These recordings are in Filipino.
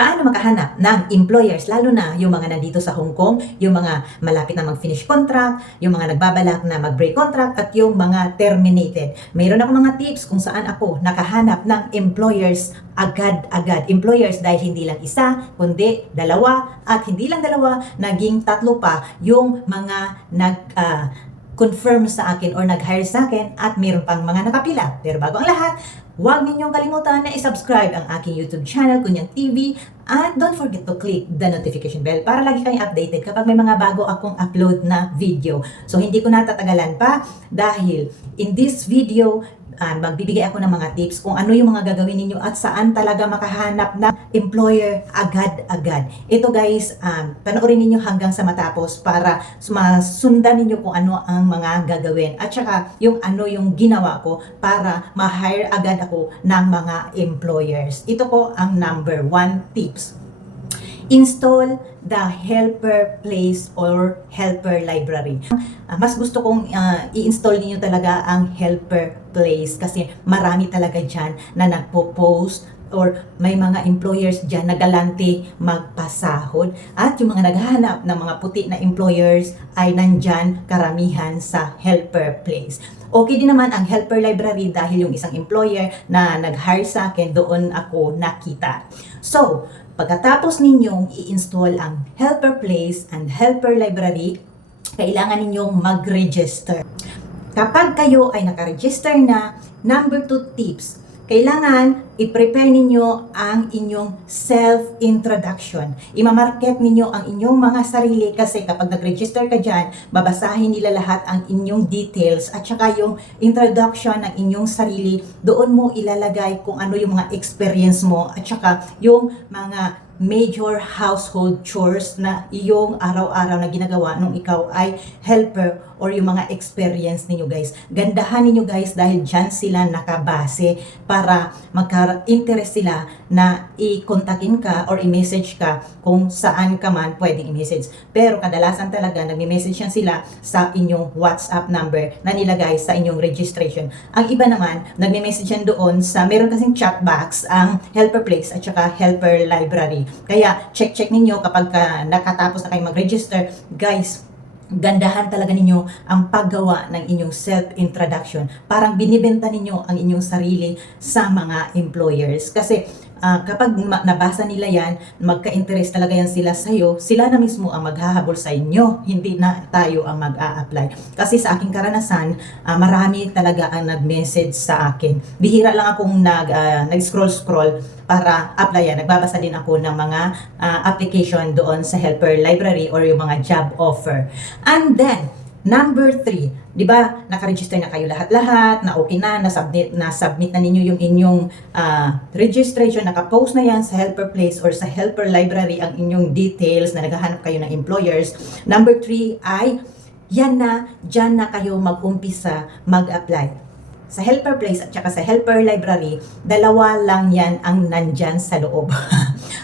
Paano makahanap ng employers, lalo na yung mga nandito sa Hong Kong, yung mga malapit na mag-finish contract, yung mga nagbabalak na mag-break contract, at yung mga terminated. Mayroon ako mga tips kung saan ako nakahanap ng employers agad-agad. Employers dahil hindi lang isa, kundi dalawa, at hindi lang dalawa, naging tatlo pa yung mga confirm sa akin or nag-hire sa akin, at mayroon pang mga nakapila. Pero bago ang lahat, huwag ninyong kalimutan na i-subscribe ang aking YouTube channel, Kunyang TV, at don't forget to click the notification bell para lagi kayong updated kapag may mga bago akong upload na video. So hindi ko natatagalan pa dahil in this video, magbibigay ako ng mga tips kung ano yung mga gagawin ninyo at saan talaga makahanap ng employer agad-agad. Ito guys, panoorin ninyo hanggang sa matapos para masundan ninyo kung ano ang mga gagawin. At saka yung ano yung ginawa ko para ma-hire agad ako ng mga employers. Ito po ang number 1 tips. Install the helper place or helper library. Mas gusto kong i-install niyo talaga ang helper place kasi marami talaga dyan na nagpo-post or may mga employers dyan na galante magpasahod, at yung mga naghahanap ng mga puti na employers ay nandyan karamihan sa helper place. Okay din naman ang helper library dahil yung isang employer na nag-hire sa akin, doon ako nakita. So, pagkatapos ninyong i-install ang helper place and helper library, kailangan ninyong mag-register. Kapag kayo ay naka-register na, number 2 tips, kailangan i-prepare ninyo ang inyong self-introduction. Imamarket ninyo ang inyong mga sarili kasi kapag nag-register ka dyan, babasahin nila lahat ang inyong details at saka yung introduction ng inyong sarili. Doon mo ilalagay kung ano yung mga experience mo at saka yung mga major household chores na iyong araw-araw na ginagawa nung ikaw ay helper or yung mga experience ninyo guys. Gandahan ninyo guys dahil dyan sila nakabase para magka-interest sila na i-kontakin ka or i-message ka kung saan ka man pwedeng i-message. Pero kadalasan talaga nagme-message yan sila sa inyong WhatsApp number na nilagay sa inyong registration. Ang iba naman, nagme-message yan doon sa, meron kasing chat box ang helper place at saka helper library. Kaya check ninyo kapag nakatapos na kayo mag-register, guys, gandahan talaga ninyo ang paggawa ng inyong self-introduction. Parang binibenta ninyo ang inyong sarili sa mga employers. Kasi kapag nabasa nila yan, magka-interest talaga yan sila sa'yo, sila na mismo ang maghahabol sa inyo, hindi na tayo ang mag-a-apply. Kasi sa aking karanasan, marami talaga ang nag-message sa akin. Bihira lang akong nag-scroll para applyan. Nagbabasa din ako ng mga application doon sa helper library or yung mga job offer. And then, number 3, di ba, naka-register na kayo lahat-lahat, na okay na submit na ninyo yung inyong registration, naka-post na yan sa helper place or sa helper library ang inyong details na naghahanap kayo ng employers. Number 3 ay, dyan na kayo mag-umpisa mag-apply. Sa helper place at saka sa helper library, dalawa lang yan ang nandyan sa loob.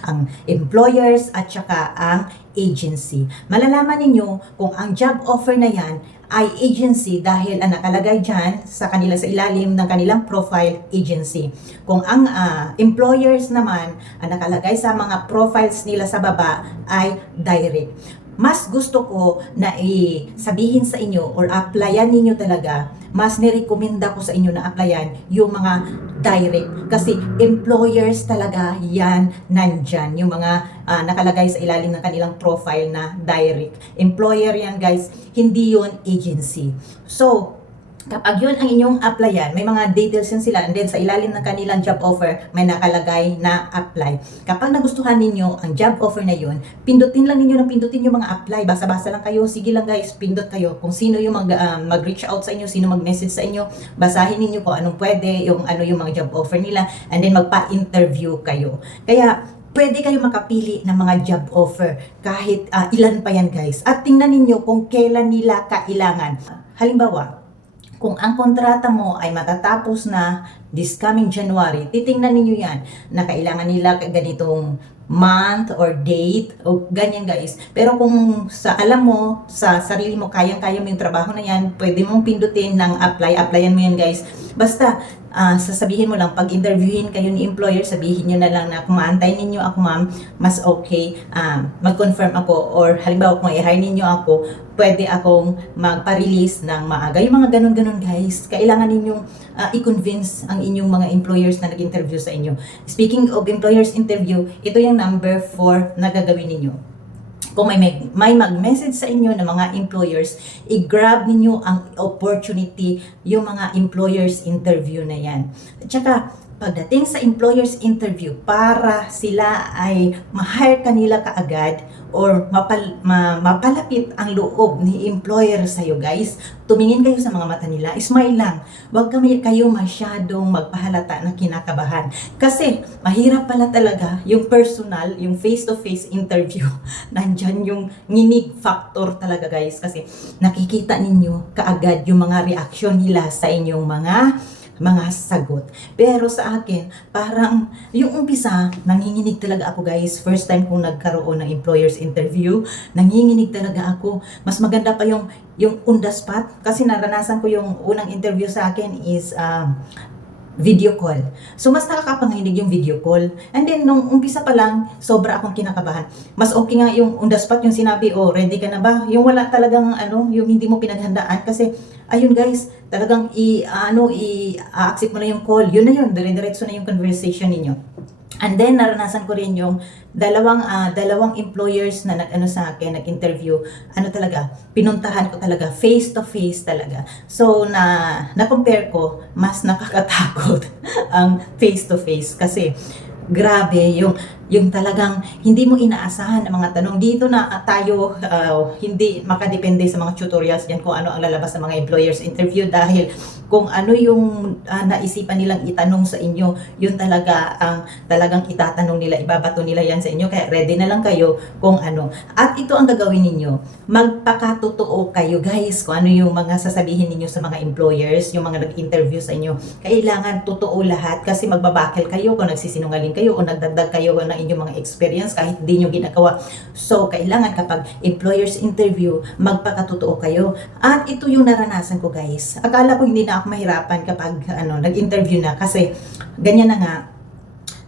Ang employers at saka ang agency. Malalaman ninyo kung ang job offer na yan ay agency dahil ang nakalagay dyan sa kanila sa ilalim ng kanilang profile agency. Kung ang employers naman, ang nakalagay sa mga profiles nila sa baba ay direct. Mas gusto ko na sabihin sa inyo or applyan ninyo talaga, mas nirekomenda ko sa inyo na applyan yung mga direct. Kasi employers talaga yan nandyan. Yung mga nakalagay sa ilalim ng kanilang profile na direct. Employer yan guys, hindi yun agency. So, kapag yun ang inyong applyan, may mga details yun sila, and then sa ilalim ng kanilang job offer, may nakalagay na apply. Kapag nagustuhan ninyo ang job offer na yun, pindutin lang ninyo yung mga apply. Basa-basa lang kayo. Sige lang guys, pindot kayo. Kung sino yung mag-reach out sa inyo, sino mag-message sa inyo, basahin ninyo kung anong pwede, yung mga job offer nila, and then magpa-interview kayo. Kaya, pwede kayo makapili ng mga job offer kahit ilan pa yan guys. At tingnan ninyo kung kailan nila kailangan. Halimbawa, kung ang kontrata mo ay matatapos na this coming January, titingnan ninyo yan na kailangan nila ganitong month or date o ganyan guys. Pero kung alam mo, sa sarili mo, kayang-kaya mo yung trabaho na yan, pwede mong pindutin ng applyan mo yan guys. Basta, sasabihin mo lang, pag interviewin kayo ni employer, sabihin nyo na lang na kung maantay ninyo ako ma'am, mas okay, mag-confirm ako, or halimbawa kung i-hire ninyo ako, pwede akong magpa-release ng maaga. Yung mga ganun-ganun guys, kailangan ninyong i-convince ang inyong mga employers na nag-interview sa inyo. Speaking of employers interview, ito yung number 4 na gagawin ninyo. Kung may mag-message sa inyo ng mga employers, i-grab ninyo ang opportunity, yung mga employers interview na yan. At saka, pagdating sa employers interview, para sila ay ma-hire kanila kaagad or mapalapit ang loob ni employer sa'yo guys, tumingin kayo sa mga mata nila, smile lang. Huwag kayo masyadong magpahalata na kinakabahan. Kasi mahirap pala talaga yung personal, yung face-to-face interview. Nandyan yung nginig factor talaga guys. Kasi nakikita ninyo kaagad yung mga reaksyon nila sa inyong mga sagot. Pero sa akin, parang yung umpisa, nanginginig talaga ako guys. First time kong nagkaroon ng employer's interview, nanginginig talaga ako. Mas maganda pa yung on the spot. Kasi naranasan ko yung unang interview sa akin is video call. So, mas nakakapanginig yung video call. And then, nung umpisa pa lang, sobra akong kinakabahan. Mas okay nga yung on the spot, yung sinabi, oh, ready ka na ba? Yung wala talagang, yung hindi mo pinaghandaan. Kasi, ayun guys, talagang i-accept mo na yung call. Yun na yun, dire-diretso na yung conversation ninyo. And then, naranasan ko rin yung dalawang employers na sa akin, nag-interview, talaga, pinuntahan ko talaga, face to face talaga. So, na-compare ko, mas nakakatakot ang face to face kasi, grabe, yung talagang hindi mo inaasahan ng mga tanong. Dito na tayo hindi makadepende sa mga tutorials dyan kung ano ang lalabas sa mga employers interview dahil kung ano yung naisipan nilang itanong sa inyo, yun talaga ang talagang itatanong nila, ibabato nila yan sa inyo. Kaya ready na lang kayo kung ano. At ito ang gagawin ninyo, magpakatotoo kayo guys kung ano yung mga sasabihin ninyo sa mga employers, yung mga nag-interview sa inyo. Kailangan totoo lahat kasi magbabakil kayo kung nagsisinungaling kayo o nagdagdag kayo ng inyong mga experience kahit di nyo ginagawa. So, kailangan kapag employers interview, magpakatotoo kayo. At ito yung naranasan ko guys. Akala ko hindi na ako mahirapan kapag nag-interview na kasi ganyan na nga,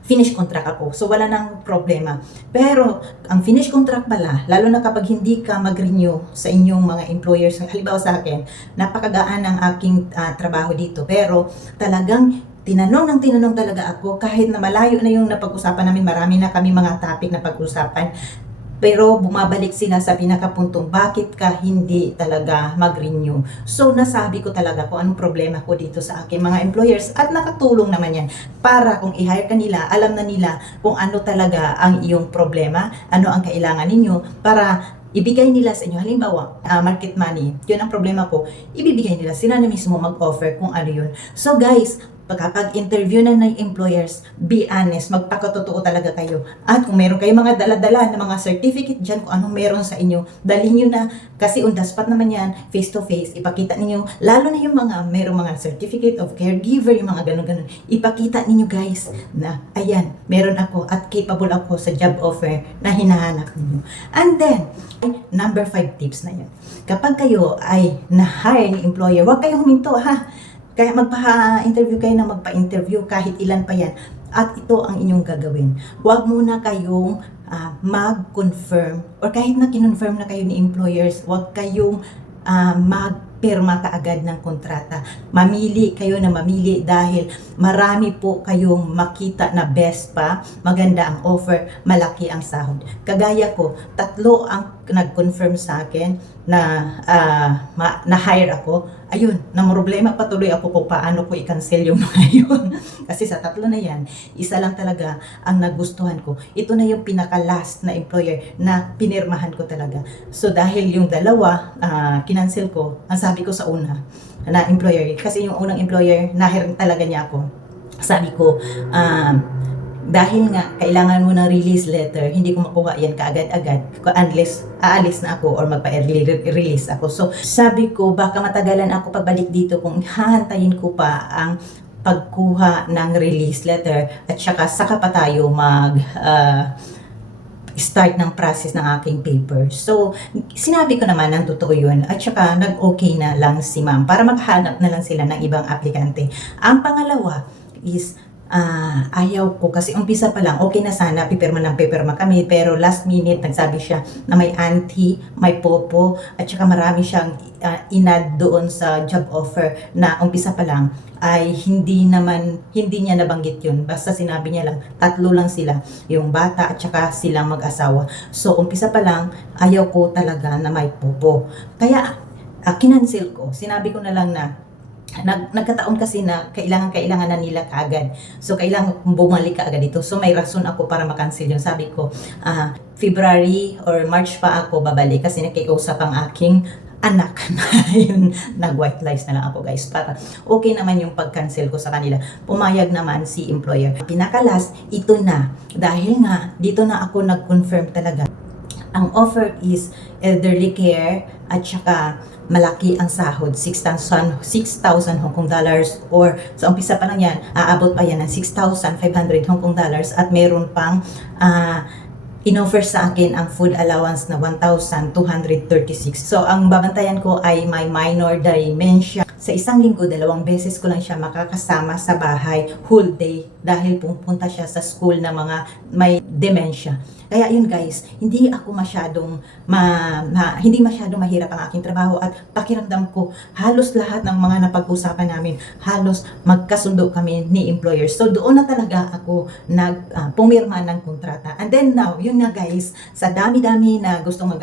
finish contract ako. So, wala nang problema. Pero, ang finish contract pala, lalo na kapag hindi ka mag-renew sa inyong mga employers, halimbawa sa akin, napakagaan ng aking trabaho dito. Pero, talagang tinanong talaga ako kahit na malayo na yung napag-usapan namin, marami na kami mga topic na pag-usapan. Pero bumabalik sila sa pinakapuntong bakit ka hindi talaga mag-renew. So nasabi ko talaga kung anong problema ko dito sa aking mga employers at nakatulong naman yan para kung i-hire ka nila, alam na nila kung ano talaga ang iyong problema, ano ang kailangan ninyo para ibigay nila sa inyo. Halimbawa, market money, yun ang problema ko, ibibigay nila, sila na mismo mag-offer kung ano yun. So guys, kapag interview na ng employers, be honest, magpakatotoo talaga kayo. At kung meron kayong mga dala-dala na mga certificate dyan, kung anong meron sa inyo, dalhin nyo na, kasi on the spot naman yan, face to face, ipakita ninyo, lalo na yung mga, merong mga certificate of caregiver, yung mga ganun-ganun, ipakita ninyo guys, na, ayan, meron ako at capable ako sa job offer na hinahanap ninyo. And then, number 5 tips na yun. Kapag kayo ay na-hire ni employer, huwag kayong huminto ha. Kaya magpa-interview kayo na magpa-interview kahit ilan pa yan. At ito ang inyong gagawin. Huwag muna kayong mag-confirm or kahit na kinonfirm na kayo ni employers, huwag kayong magpirma kaagad ng kontrata. Mamili kayo na mamili dahil marami po kayong makita na best pa, maganda ang offer, malaki ang sahod. Kagaya ko, 3 ang nag-confirm sa akin na na-hire ako. Ayun, problema patuloy ako kung paano ko i-cancel yung mga yun. Kasi sa 3 na yan, isa lang talaga ang nagustuhan ko. Ito na yung pinaka-last na employer na pinirmahan ko talaga. So dahil yung 2, kinancel ko, ang sabi ko sa una na employer, kasi yung unang employer, na-hire talaga niya ako. Sabi ko, dahil nga kailangan mo ng release letter, hindi ko makuha yan kaagad-agad unless aalis na ako or magpa-release ako. So sabi ko baka matagalan ako pagbalik dito kung hahantayin ko pa ang pagkuha ng release letter at saka pa tayo start ng process ng aking paper. So, sinabi ko naman ng totoo yun at saka nag-okay na lang si ma'am para maghanap na lang sila ng ibang aplikante. Ang pangalawa is ayaw ko kasi umpisa pa lang okay na sana pipirma kami pero last minute nagsabi siya na may auntie, may popo at saka marami siyang inad doon sa job offer na umpisa pa lang ay hindi niya nabanggit yun, basta sinabi niya lang 3 lang sila, yung bata at saka silang mag-asawa. So umpisa pa lang ayaw ko talaga na may popo, kaya kinancel ko, sinabi ko na lang na nagkataon kasi na kailangan na nila kaagad. So, kailangan bumalik kaagad dito. So, may rason ako para makancel yun. Sabi ko, February or March pa ako babalik kasi nakiusap ang aking anak na yun, nag-white lies na lang ako guys para okay naman yung pag-cancel ko sa kanila. Pumayag naman si employer. Pinakalas, ito na. Dahil nga, dito na ako nag-confirm talaga. Ang offer is elderly care at saka malaki ang sahod, 6,000 Hong Kong dollars or sa umpisa pa lang yan, aabot pa yan ng 6,500 Hong Kong dollars at meron pang in-offer sa akin ang food allowance na 1,236. So, ang babantayan ko ay may minor dementia. Sa isang linggo, 2 beses ko lang siya makakasama sa bahay whole day dahil pupunta siya sa school na mga may dementia. Kaya yun guys, hindi masyadong mahirap ang aking trabaho at pakiramdam ko halos lahat ng mga napag-usapan namin, halos magkasundo kami ni employer. So doon na talaga ako pumirma ng kontrata. And then now, yun na guys, sa dami-dami na gustong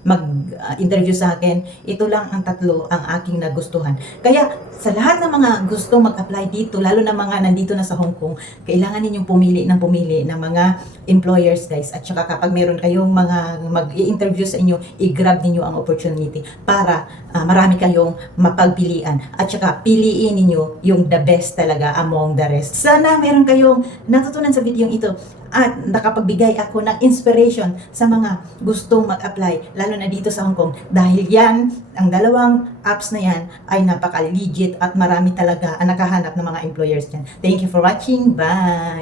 mag-interview sa akin, ito lang ang 3 ang aking nagustuhan. Kaya sa lahat ng mga gustong mag-apply dito, lalo na mga nandito na sa Hong Kong, kailangan ninyong pumili ng mga employers guys. At saka kapag meron kayong mga mag-i-interview sa inyo, i-grab ninyo ang opportunity para marami kayong mapagpilian. At saka piliin ninyo yung the best talaga among the rest. Sana meron kayong natutunan sa video ito at nakapagbigay ako ng inspiration sa mga gustong mag-apply, lalo na dito sa Hong Kong. Dahil yan, ang 2 apps na yan ay napaka-legit at marami talaga ang nakahanap ng mga employers dyan. Thank you for watching. Bye!